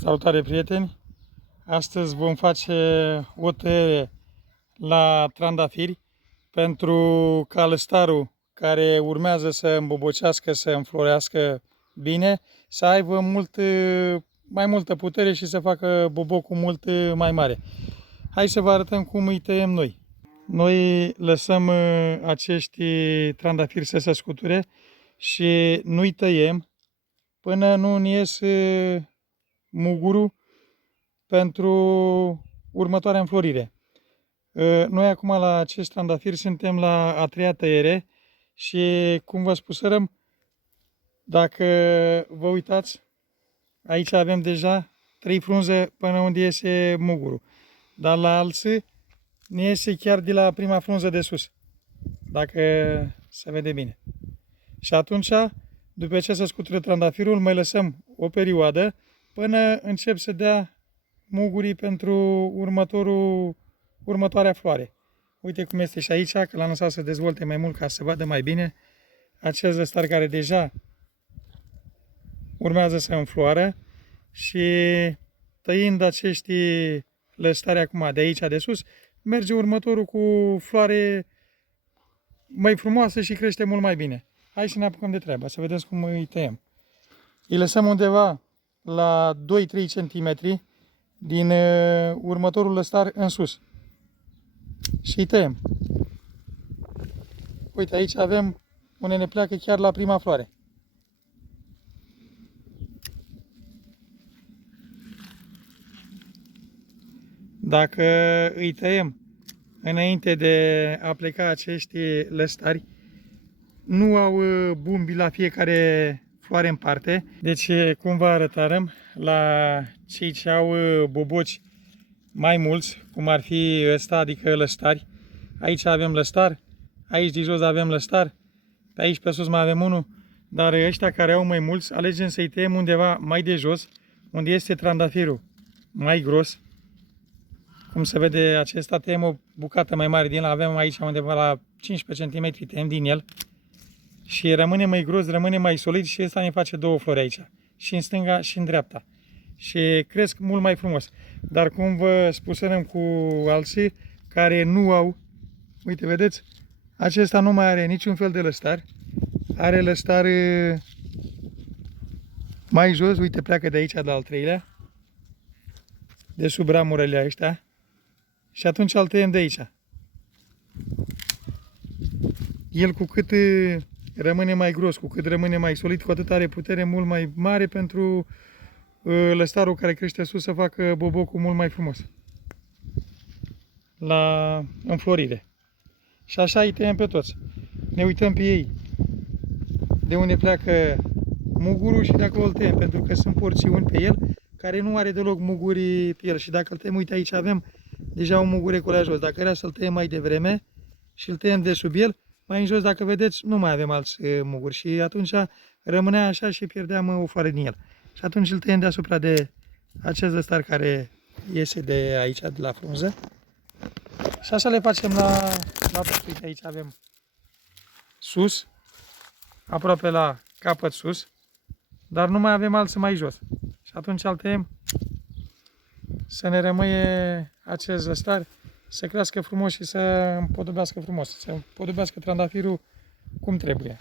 Salutare, prieteni! Astăzi vom face o tăiere la trandafiri pentru ca lăstarul care urmează să îmbobocească, să înflorească bine, să aibă mai multă putere și să facă bobocul mult mai mare. Hai să vă arătăm cum îi tăiem noi. Noi lăsăm acești trandafiri să se scuture și nu-i tăiem până nu ne ies mugurul pentru următoarea înflorire. Noi acum la acești trandafiri suntem la a treia tăiere și, cum vă spuserăm, dacă vă uitați, aici avem deja 3 frunze până unde iese mugurul. Dar la alții ne iese chiar de la prima frunză de sus, dacă se vede bine. Și atunci, după ce se scutură trandafirul, mai lăsăm o perioadă până încep să dea mugurii pentru următoarea floare. Uite cum este și aici, că l-am lăsat să dezvolte mai mult ca să vadă mai bine. Acest lăstar care deja urmează să înfloară și tăind acești lăstari acum de aici de sus, merge următorul cu floare mai frumoasă și crește mult mai bine. Hai să ne apucăm de treabă, să vedeți cum îi tăiem. Îi lăsăm undeva la 2-3 cm din următorul lăstar în sus. Și îi tăiem. Uite, aici avem unde ne pleacă chiar la prima floare. Dacă îi tăiem înainte de a pleca acești lăstari, nu au bumbi la fiecare floare în parte. Deci, cum vă arătarăm, la cei ce au boboci mai mulți, cum ar fi ăsta, adică lăstari, aici avem lăstar, aici de jos avem lăstar, pe aici pe sus mai avem unul, dar ăștia care au mai mulți, alegem să-i tăiem undeva mai de jos, unde este trandafirul mai gros. Cum se vede, acesta tăiem o bucată mai mare din el, avem aici undeva la 15 cm, tăiem din el și rămâne mai gros, rămâne mai solid și ăsta ne face două flori aici, și în stânga și în dreapta. Și cresc mult mai frumos. Dar cum vă spusărăm cu alții care nu au, uite, vedeți, acesta nu mai are niciun fel de lăstar, are lăstar mai jos, uite, pleacă de aici, de al treilea, de sub ramurile ăștia, și atunci îl tăiem de aici. El cu cât rămâne mai gros, cu cât rămâne mai solid, cu atât are putere mult mai mare pentru lăstarul care crește sus să facă bobocul mult mai frumos la înflorire. Și așa îi tăiem pe toți. Ne uităm pe ei de unde pleacă mugurul și de acolo îl tăiem, pentru că sunt porțiuni pe el care nu are deloc muguri pe el. Și dacă îl tăiem, uite, aici avem deja un mugure la jos. Dacă era să-l tăiem mai devreme și îl tăiem de sub el, mai în jos, dacă vedeți, nu mai avem alți muguri și atunci rămânea așa și pierdeam o floare din el. Și atunci îl tăiem deasupra de acest lăstar care iese de aici, de la frunză. Și așa le facem la tot. Uite, aici avem sus, aproape la capăt sus, dar nu mai avem alții mai jos. Și atunci îl tăiem să ne rămâie acest lăstar, să crească frumos și să împodobească frumos, să împodobească trandafirul cum trebuie.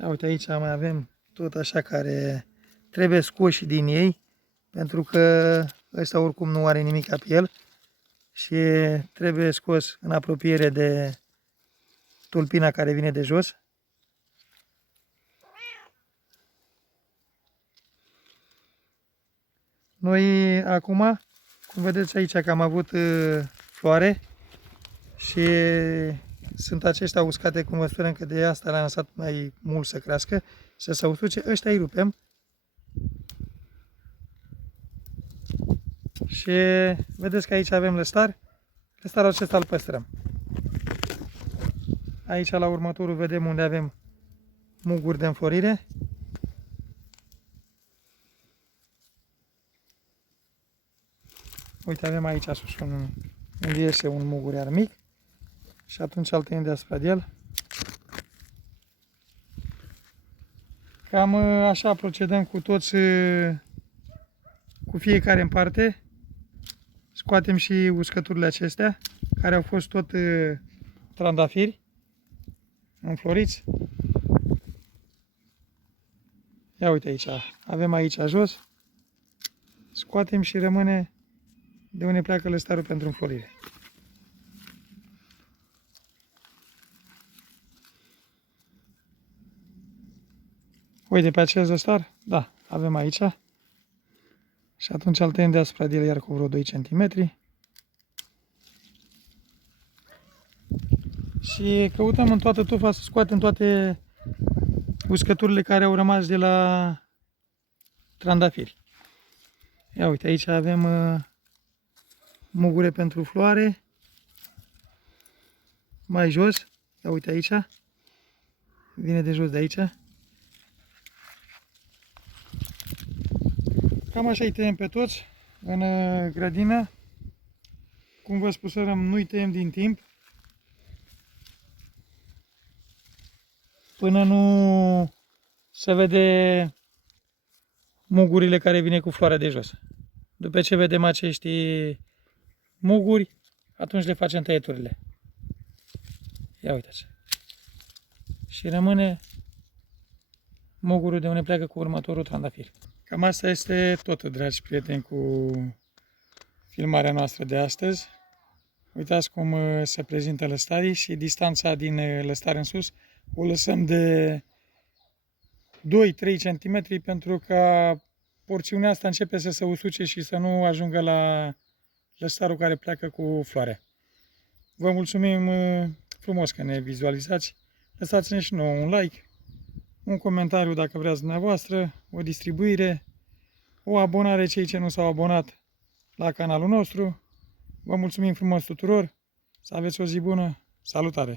Ia uite, aici mai avem tot așa care trebuie scoși din ei, pentru că ăsta oricum nu are nimic pe el și trebuie scos în apropiere de tulpina care vine de jos. Noi acum, cum vedeți aici că am avut floare și sunt aceștia uscate, cum vă spunem, că de asta le-am lăsat mai mult să crească, să se usuce, ăștia îi rupem. Și vedeți că aici avem lăstar, lăstarul acesta îl păstrăm. Aici la următorul vedem unde avem muguri de înflorire. Uite, avem aici sus unde iese un muguriar mic și atunci îl tăiem deasupra de el. Cam așa procedăm cu toți cu fiecare în parte. Scoatem și uscăturile acestea, care au fost tot trandafiri înfloriți. Ia uite aici, avem aici jos. Scoatem și rămâne de unde pleacă lăstarul pentru înflorire. Uite pe acest lăstar, da, avem aici. Și atunci îl tăiem deasupra de el iar cu vreo 2 cm. Și căutăm în toată tufa să scoatem toate uscăturile care au rămas de la trandafiri. Ia uite, aici avem mugure pentru floare. Mai jos, ia uite aici. Vine de jos de aici. Cam așa îi tăiem pe toți în grădină. Cum vă spusărăm, nu îi tăiem din timp. Până nu se vede mugurile care vine cu floarea de jos. După ce vedem acești muguri, atunci le facem tăieturile. Ia uitați. Și rămâne mugurul de unde pleacă cu următorul trandafir. Cam asta este tot, dragi prieteni, cu filmarea noastră de astăzi. Uitați cum se prezintă lăstarii și distanța din lăstar în sus o lăsăm de 2-3 cm pentru că porțiunea asta începe să se usuce și să nu ajungă la lăstarul care pleacă cu floarea. Vă mulțumim frumos că ne vizualizați. Lăsați-ne și nouă un like, un comentariu dacă vreați dumneavoastră, o distribuire, o abonare cei ce nu s-au abonat la canalul nostru. Vă mulțumim frumos tuturor, să aveți o zi bună, salutare!